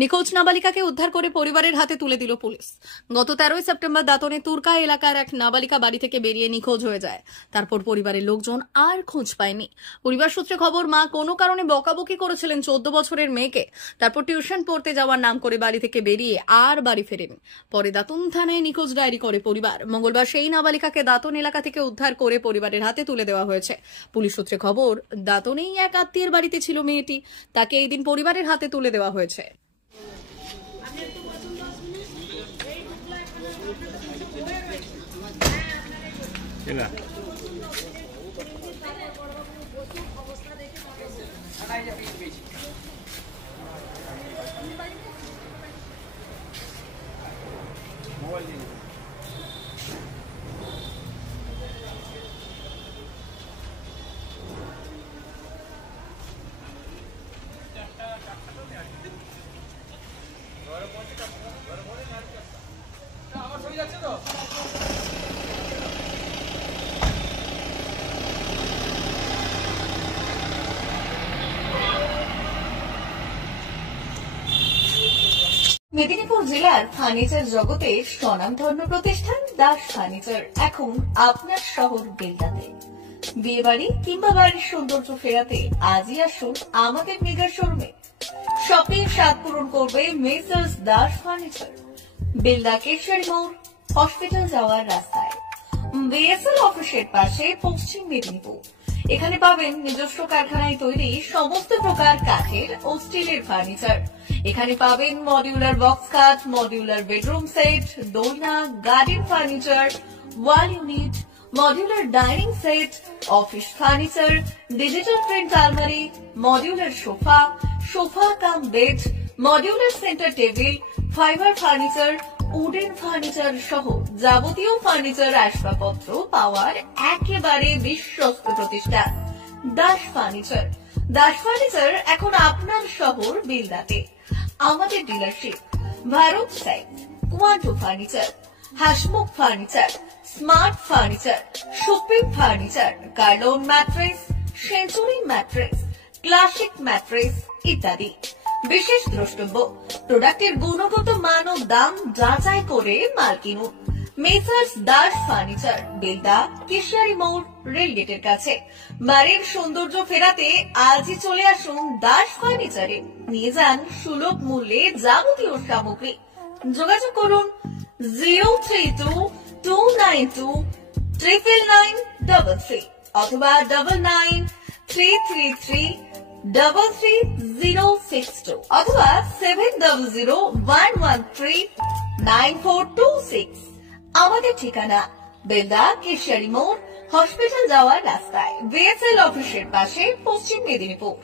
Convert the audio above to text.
নিখোঁজ নাবালিকাকে উদ্ধার করে পরিবারের হাতে তুলে দিল পুলিশ। গত 13 সেপ্টেম্বর দাঁতনে তুরকা এলাকার এক নাবালিকা বাড়ি থেকে বেরিয়ে নিখোঁজ হয়ে যায়। তারপর পরিবারের লোকজন আর খোঁজ পায়নি। পরিবার সূত্রে খবর, মা কোনো কারণে বকাবকি করেছিলেন 14 বছরের মেয়েকে। তারপর টিউশন পড়তে যাওয়ার নাম করে বাড়ি থেকে বেরিয়ে আর বাড়ি ফেরেনি। পরে দাঁতন থানায় নিখোঁজ ডায়েরি করে পরিবার। মঙ্গলবার সেই নাবালিকাকে দাঁতন এলাকা থেকে উদ্ধার করে পরিবারের হাতে তুলে দেওয়া হয়েছে। পুলিশ সূত্রে খবর, দাঁতনেই এক আত্মীয়ের বাড়িতে ছিল মেয়েটি। তাকে এই দিন পরিবারের হাতে তুলে দেওয়া হয়েছে। মেদিনীপুর জেলার ফার্নিচার জগতে স্বনামধন্য প্রতিষ্ঠান দাস ফার্নিচার এখন আপনার শহর বেলদাতে। বিয়ে বাড়ি কিংবা বাড়ির সৌন্দর্য ফেরাতে আজই আসুন আমাদের মেগা শোরুমে। শপিং স্বাদ পূরণ করবে মেসার্স দাস ফার্নিচার, বেলদা কেশরী মোড়, হসপিটাল যাওয়ার রাস্তায়, বিএসএল অফিসের পাশে, পশ্চিম মেদিনীপুর। এখানে পাবেন নিজস্ব কারখানায় তৈরি সমস্ত প্রকার কাঠের ও স্টিলের ফার্নিচার। এখানে পাবেন মডিউলার বক্স কাট, মডিউলার বেডরুম সেট, দোলনা, garden furniture, wall unit, modular dining set, office furniture, digital print আলমারি, modular sofa, sofa cum bed, modular centre table, fibre furniture, wooden furniture সহ যাবতীয় ফার্নিচার আসবাবপত্র পাওয়ার একেবারে বিশ্বস্ত প্রতিষ্ঠান দাস ফার্নিচার। দাস ফার্নিচার এখন আপনার শহর বেলদাতে। আমাদের dealership Bharat side, Quanto furniture, Hasmukh furniture, Smart furniture, Supreme furniture, Kurlon mattress, Century mattress, Classic mattress ইত্যাদি। বিশেষ দ্রষ্টব্য, প্রোডাক্টের গুণগত মান ও দাম যাচাই করে মাল কিনুন। মেসার্স দাস ফার্নিচার, বেলদা কেশরী মোড়, রেলগেটের কাছে। বাড়ির সৌন্দর্য ফেরাতে আজই চলে আসুন দাস ফার্নিচারে। নিয়ে যান সুলভ মূল্যে যাবতীয় সামগ্রী। যোগাযোগ করুন 03229299933 অথবা 9933333062 অথবা 7001139426। আমাদের ঠিকানা বেলদা কেশরী মোড়, হসপিটাল যাওয়ার রাস্তায়, বিএসএল অফিসের পাশে, পশ্চিম মেদিনীপুর।